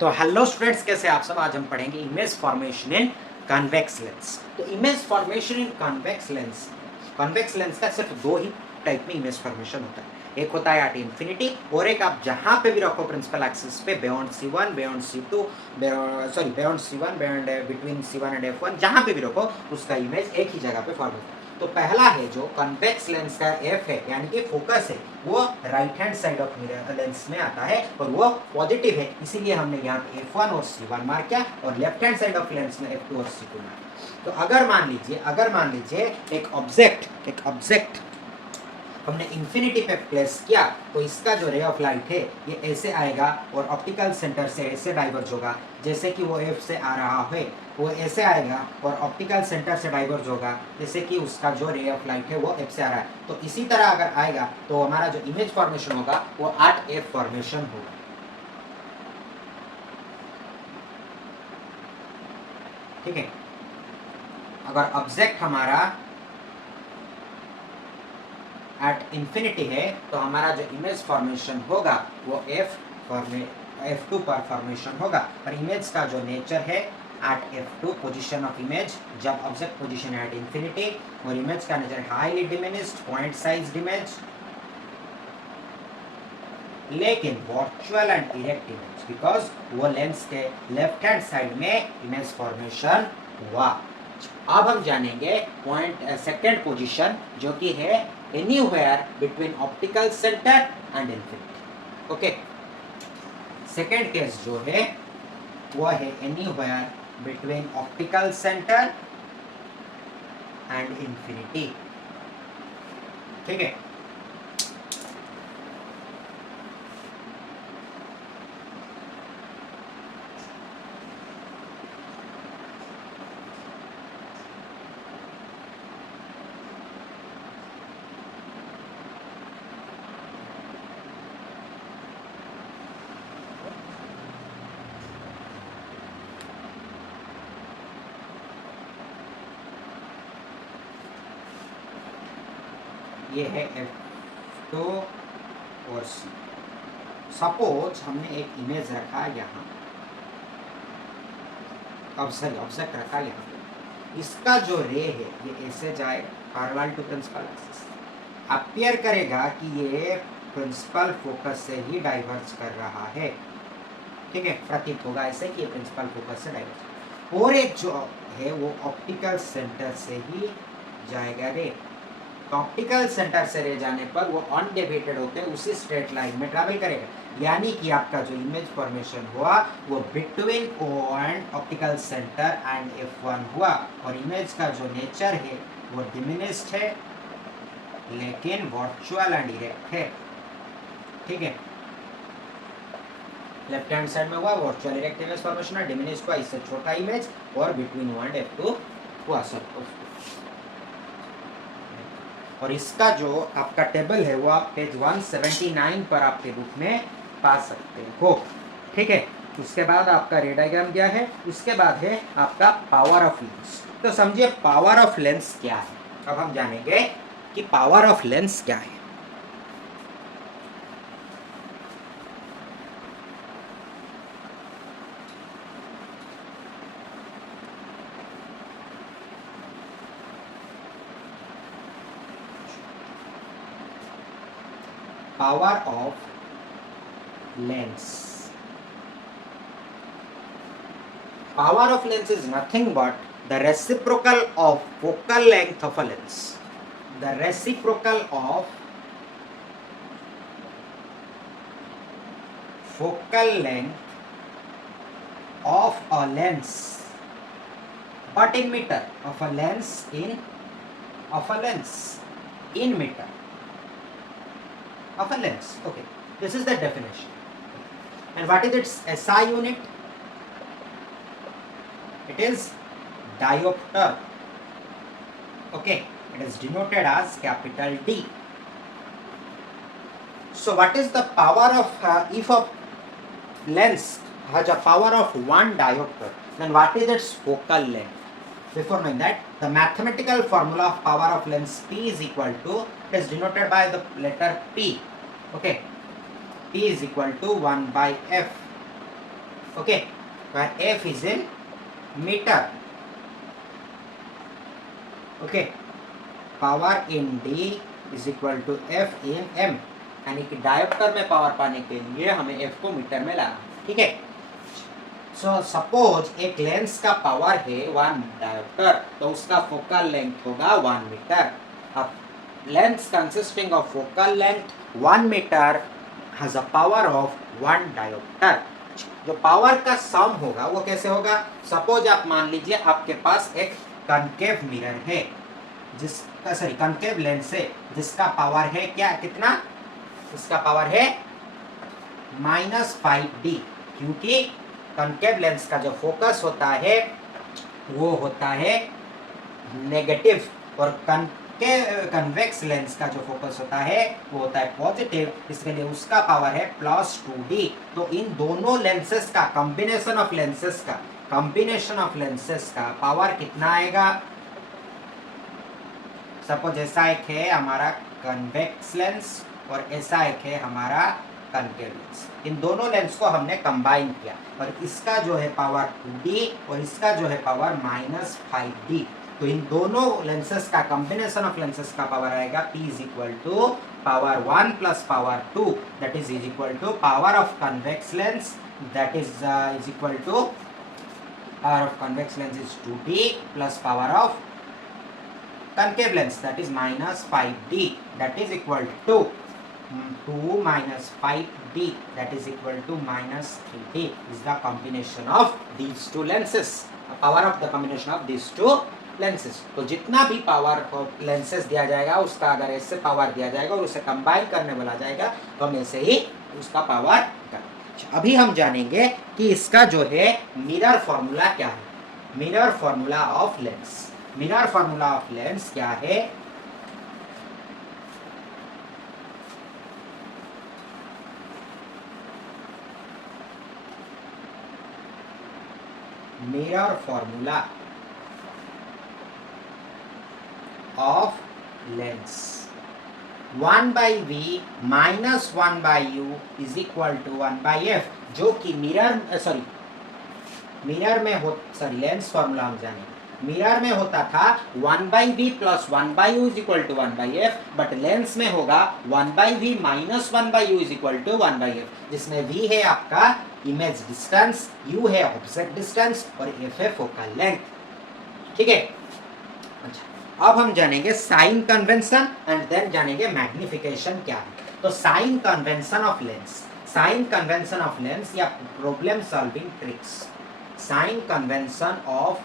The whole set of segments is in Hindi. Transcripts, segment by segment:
तो हेलो स्टूडेंट्स, कैसे आप सब। आज हम पढ़ेंगे image formation in convex lens. तो image formation in convex lens का सिर्फ दो ही टाइप में इमेज फॉर्मेशन होता है। एक होता है एट इंफिनिटी और एक आप जहां पे भी रखो प्रिंसिपल एक्सिस पे, beyond C1, beyond C2, beyond C1, beyond between C1 and F1, जहां पे भी रखो उसका इमेज एक ही जगह पे फॉर्म होता है। तो पहला है जो कन्वेक्स लेंस का एफ है, यानी कि फोकस है, वो right hand side of lens में आता है और वो पॉजिटिव है, इसीलिए हमने यहाँ पे F1 और C1 मार्क किया और left hand side of lens में F2 और C2 मार्क। तो अगर मान लीजिए एक ऑब्जेक्ट हमने इंफिनिटी पे प्लेस किया तो इसका जो रे ऑफ लाइट है ये ऐसे आएगा और ऑप्टिकल सेंटर से ऐसे डाइवर्ज होगा, जैसे कि वो एफ से आ रहा है वो ऐसे आएगा और ऑप्टिकल सेंटर से डाइवर्ज होगा, जैसे कि उसका जो रे ऑफ लाइट है वो एफ से आ रहा है। तो इसी तरह अगर आएगा तो हमारा जो इमेज फॉर्मेशन होगा वो 8F फॉर्मेशन होगा। ठीक है, अगर ऑब्जेक्ट हमारा एट इंफिनिटी है तो हमारा जो इमेज फॉर्मेशन होगा वो F2 पर फॉर्मेशन होगा। और इमेज का जो नेचर है at F2 position of image, जब ऑब्जेक्ट पोजीशन है एट इंफिनिटी, और इमेज का nature highly diminished point size image, लेकिन virtual and erect image, because वो लेंस के लेफ्ट हैंड साइड में इमेज फॉर्मेशन हुआ। अब हम जानेंगे सेकेंड पोजीशन, जो कि है anywhere between optical centre and infinity. Okay, second case जो है वो है anywhere between optical centre and infinity. ठीक है, ये है F2 और C। सपोज हमने एक इमेज रखा यहाँ, ऑब्जेक्ट रखा यहाँ, इसका जो रे है ये ऐसे जाएगा parallel to principal axis, appear करेगा कि ये प्रिंसिपल फोकस से ही डाइवर्ज कर रहा है। ठीक है, प्रतीत होगा ऐसे कि ये प्रिंसिपल फोकस से डाइवर्ज। और एक जो है वो ऑप्टिकल सेंटर से ही जाएगा रे। ऑप्टिकल सेंटर से रे जाने पर वो अनडेविएटेड होते उसी स्ट्रेट लाइन में ट्रैवल करेगा, यानी कि आपका जो इमेज फॉर्मेशन हुआ वो between O and optical centre and F1 हुआ। और इमेज का जो नेचर है वो डिमिनिश्ड है लेकिन वर्चुअल एंड इरेक्ट है। ठीक है, लेफ्ट हैंड साइड में हुआ वर्चुअल इरेक्ट इमेज फॉर्मेशन है, डिमिनिश्ड हुआ इससे छोटा इमेज, और बिटवीन O एंड F2 हुआ सब। और इसका जो आपका टेबल है वो आप पेज 179 पर आपके बुक में पा सकते हो। ठीक है, उसके बाद आपका रे डायग्राम क्या है, उसके बाद है आपका पावर ऑफ लेंस। तो समझिए पावर ऑफ लेंस क्या है। अब हम जानेंगे कि पावर ऑफ लेंस क्या है। Power of lens. Power of lens is nothing but the reciprocal of focal length of a lens. The reciprocal of focal length of a lens, but in meter, of a lens in meter of a lens. Okay, this is the definition. And what is its SI unit? It is diopter. Okay, it is denoted as capital D. So what is the power of if a lens has a power of 1 diopter, then what is its focal length? Before knowing that, the mathematical formula of power of lens P is equal to, it is denoted by the letter P. Okay, P is equal to 1 by F. okay, where f is in meter, okay, power in d is equal to f in m, यानी कि डायोप्टर में पावर पाने के लिए हमें f को मीटर में लाना, ठीक है। सो सपोज एक लेंस का पावर है 1 डायोप्टर, तो उसका फोकल लेंथ होगा 1 मीटर। अब lens consisting of focal length 1 metre has a power of 1 dioptre. जो पावर का सम होगा वो कैसे होगा? सपोज आप मान लीजिए आपके पास एक कनकेव मिरर है, जिसका कनकेव लेंस है, जिसका पावर है क्या, कितना? इसका पावर है -5d, क्योंकि कनकेव लेंस का जो फोकस होता है वो होता है नेगेटिव, और कन्वेक्स लेंस का जो फोकस होता है वो होता है पॉजिटिव, इसके लिए उसका पावर है +2d। तो इन दोनों लेंसेस का कॉम्बिनेशन ऑफ लेंसेस का पावर कितना आएगा? सपोज ऐसा एक है हमारा कन्वेक्स लेंस और ऐसा एक है हमारा कनकेव लेंस, इन दोनों लेंस को हमने कंबाइन किया और इसका जो है पावर 2d और इसका जो है पावर -5d। तो इन दोनों लेंसेस का कॉम्बिनेशन ऑफ लेंसेस का पावर आएगा P is equal to power 1 plus power 2, that is equal to power of convex lens, that is equal to power of convex lens is 2d plus power of concave lens, that is -5d, that is equal to 2 minus 5d, that is equal to -3d, is the combination of these two lenses, power of the combination of these two lenses। तो जितना भी पावर ऑफ लेंसेस दिया जाएगा उसका अगर ऐसे पावर दिया जाएगा और उसे कंबाइन करने बोला जाएगा तो हम ऐसे ही उसका पावर करेंगे। अभी हम जानेंगे कि इसका जो है मिरर फॉर्मूला क्या है। Mirror formula of lens, mirror formula of lens क्या है? Mirror formula of lens 1/v minus 1/u is equal to 1/f, जो कि मिरर में हो, लेंस फॉर्मूला हम जानेंगे। मिरर में होता था 1/v plus 1/u is equal to 1/f, but lens में होगा 1/v minus 1/u is equal to 1/f, जिसमें v है आपका इमेज डिस्टेंस, u है ऑब्जेक्ट डिस्टेंस और f है फोकल लेंथ, ठीक है। अच्छा, अब हम जानेंगे साइन कन्वेंशन एंड देन जानेंगे मैग्निफिकेशन क्या है। तो sign convention of lens, sign convention of lens या problem solving tricks, sign convention of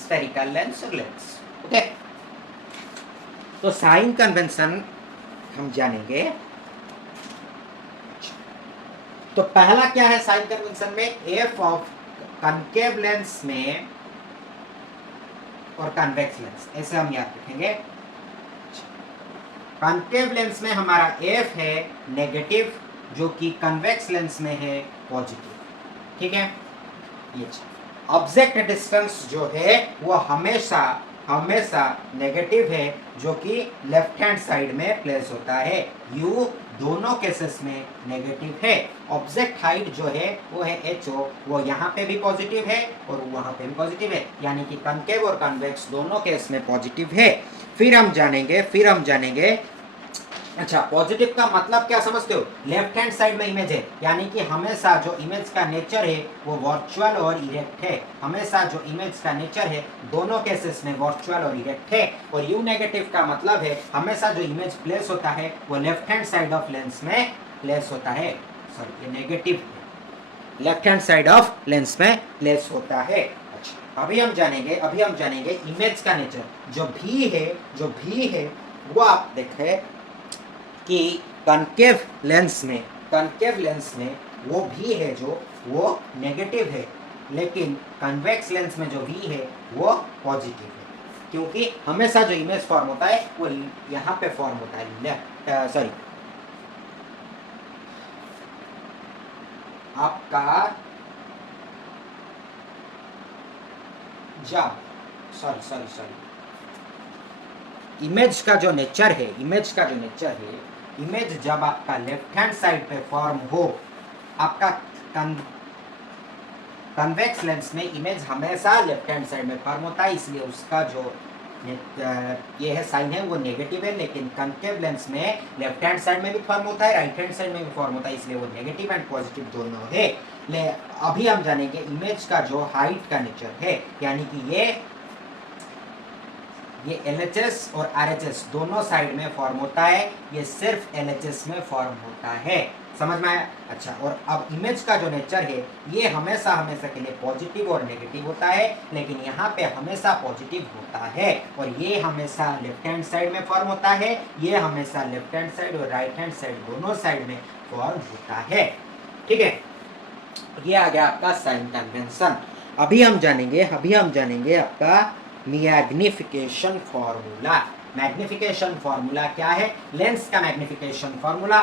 spherical lens और लेंस, ओके। तो साइन कन्वेंशन हम जानेंगे। तो पहला क्या है साइन कन्वेंशन में? एफ ऑफ कनकेव लेंस में और कन्वेक्स लेंस, ऐसे हम याद रखेंगे। कनकेव लेंस में हमारा एफ है नेगेटिव, जो कि कन्वेक्स लेंस में है पॉजिटिव, ठीक है। ये ऑब्जेक्ट डिस्टेंस जो है वो हमेशा नेगेटिव है, जो कि लेफ्ट हैंड साइड में प्लेस होता है। u दोनों केसेस में नेगेटिव है। ऑब्जेक्ट हाइट जो है वो है ho, वो यहाँ पे भी पॉजिटिव है और वहाँ पे भी पॉजिटिव है, यानी कि कनकेव और कन्वेक्स दोनों केस में पॉजिटिव है। फिर हम जानेंगे अच्छा, पॉजिटिव का मतलब क्या समझते हो? लेफ्ट हैंड साइड में इमेज है, यानी कि हमेशा जो इमेज का नेचर है वो वर्चुअल और इरेक्ट है। हमेशा जो इमेज का नेचर है दोनों केसेस में वर्चुअल और इरेक्ट है। और यू नेगेटिव का मतलब है हमेशा जो इमेज प्लेस होता है वो left hand side of lens में प्लेस होता है। सॉरी, ये negative left hand side of lens में प्लेस होता है। अच्छा, अभी हम जानेंगे इमेज का नेचर। जो भी है वो आप देखें कि कनकेव लेंस में वो भी है जो वो नेगेटिव है, लेकिन कन्वेक्स लेंस में जो भी है वो पॉजिटिव है, क्योंकि हमेशा जो इमेज फॉर्म होता है वो यहाँ पे फॉर्म होता है आपका इमेज का जो नेचर है, इमेज जब आपका लेफ्ट हैंड साइड पे फॉर्म हो, आपका कन्वेक्स लेंस में इमेज हमेशा लेफ्ट हैंड साइड में फॉर्म होता है, इसलिए उसका जो ये है साइन है वो नेगेटिव है। लेकिन कनकेव लेंस में लेफ्ट हैंड साइड में भी फॉर्म होता है, राइट हैंड साइड में भी फॉर्म होता है, इसलिए वो नेगेटिव एंड पॉजिटिव दोनों है। ले अभी हम जानेंगे इमेज का जो हाइट का नेचर है, यानी कि ये LHS और RHS दोनों साइड में फॉर्म होता है, ये सिर्फ LHS में फॉर्म होता है। समझ में आया? अच्छा, और अब इमेज का जो नेचर है ये हमेशा के लिए पॉजिटिव और नेगेटिव होता है, लेकिन यहाँ पे हमेशा पॉजिटिव होता है, और ये हमेशा लेफ्ट हैंड साइड में फॉर्म होता है, ये हमेशा लेफ्ट हैंड साइड और राइट हैंड साइड दोनों साइड में फॉर्म होता है। ठीक है, ये आ गया आपका साइन कन्वेंशन। अभी हम जानेंगे आपका मैग्निफिकेशन फॉर्मूला। मैग्निफिकेशन फॉर्मूला क्या है? लेंस का magnification formula,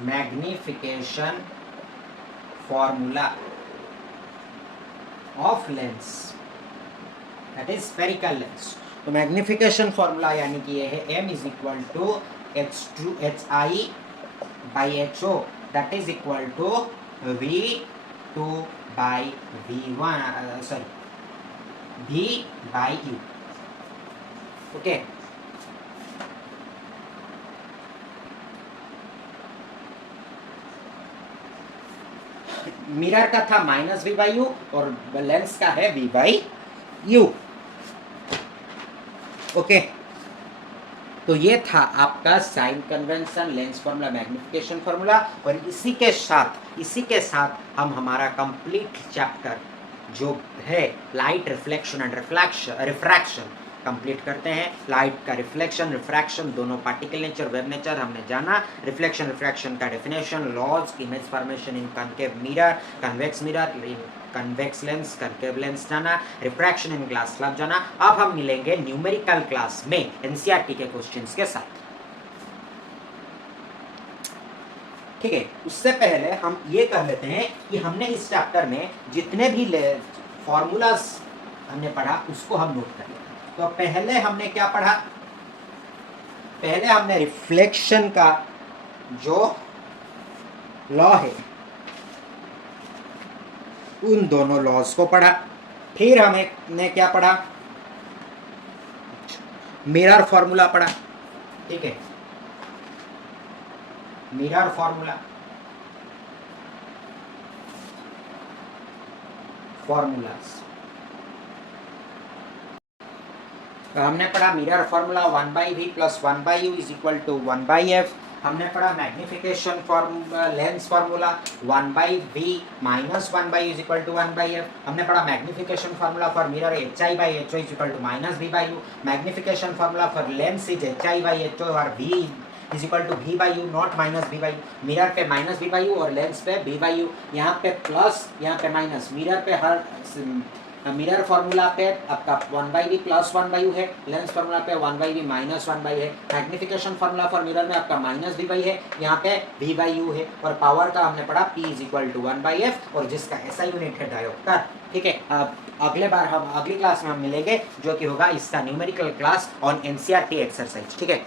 magnification formula of lens, that is spherical lens. तो मैग्निफिकेशन फॉर्मूला यानी कि ये है m is equal to HI by HO, that is equal to V2 by V1, V by U. Okay. Mirror का था -V by U और लेंस का है V by U. ओके, तो ये था आपका sign convention, lens formula, magnification formula, और इसी के साथ हम हमारा कंप्लीट चैप्टर जो है light reflection and refraction complete करते हैं। लाइट का रिफ्लेक्शन रिफ्रैक्शन दोनों पार्टिकल नेचर, वेव नेचर हमने जाना, रिफ्लेक्शन का definition, laws, image formation in concave mirror, convex mirror, convex lens, concave lens जाना, रिफ्रैक्शन इन ग्लास स्लैब जाना। अब हम मिलेंगे न्यूमेरिकल क्लास में एनसीईआरटी के क्वेश्चंस के साथ। ठीक है, उससे पहले हम ये कर लेते हैं कि हमने इस चैप्टर में जितने भी फॉर्मूलाज हमने पढ़ा उसको हम नोट कर लेते हैं। तो पहले हमने क्या पढ़ा? पहले हमने रिफ्लेक्शन का जो लॉ है उन दोनों लॉज को पढ़ा। फिर हमने क्या पढ़ा? मिरर फॉर्मूला पढ़ा। ठीक है, मिरर फॉर्मूलाज तो हमने पढ़ा mirror formula 1/v + 1/u = 1/f। हमने पढ़ा magnification lens formula 1/v - 1/u = 1/f। हमने पढ़ा magnification formula for mirror HI by HO = -v by u। Magnification formula for lens is HI by HO और v is equal to v by u not -v by u। Mirror पे -v by u और लेंस पे v by u। यहाँ पे प्लस, यहाँ पे माइनस। मिरर पे हर मिरर फार्मूला पे आपका 1/v + 1/u है, लेंस फार्मूला पे 1/v - 1/u है। मैग्निफिकेशन फार्मूला फॉर मिरर में आपका -v/u है, यहाँ पे v/u है। और पावर का हमने पढ़ा p = 1/f और जिसका SI यूनिट है डायोप्टर। ठीक है, अब अगली क्लास में हम मिलेंगे जो कि होगा इसका numerical class on NCERT exercise. ठीक है।